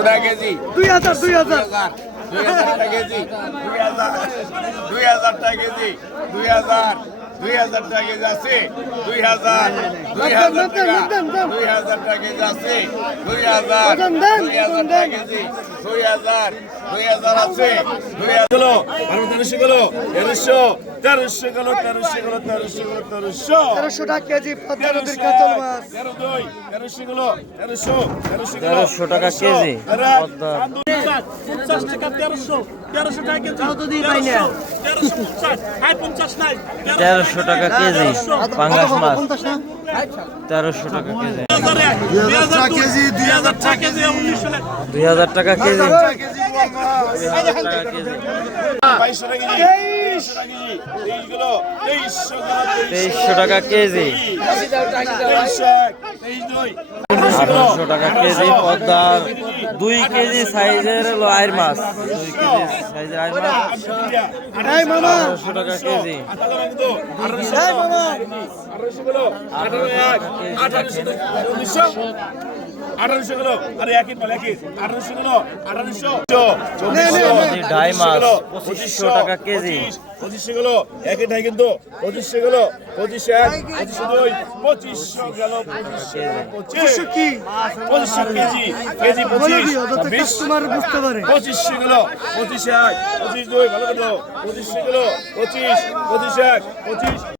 KG 2000 2000 টাকা KG 2000 টাকা KG 2000 টাকা কেজি আছে 2000 টাকা কেজি আছে 2000 টাকা কেজি 2000 আছে 2000 গেল 1300 গেল 1300 গেল 1300 টাকা কেজি পদ্মা নদীর কাতল মাছ 1300 গেল 1300 টাকা কেজি পদ্মা 50 টাকা 1300 টাকা কেজি তাও তো দিই পাই না 1350 হাই 50 নাই 1300 টাকা কেজি পাঙ্গাস মাছ 1300 টাকা কেজি 2000 টাকা কেজি 2000 টাকা কেজি 1900 টাকা কেজি 2200 টাকা কেজি 2300 টাকা কেজি 1800 টাকা কেজি পদ্মার 2 কেজি সাইজের আইর মাছ 2 কেজি সাইজের আইর মাছ এই মামা 1800 টাকা কেজি এই মামা 1800 গেল আরে একই মাল একই 1800 গেল 1800 ডাই মাছ 2500 টাকা কেজি 2500 গেল একই ঢাই কিন্তু 2500 গেল 25 25 গেল 2500 কি 2500 কেজি কেজি বলে দিও 25 যাতে কাস্টমার বুঝতে পারে 2500 গেল 25 ভালো করে 25 গেল 25 গেল 25 25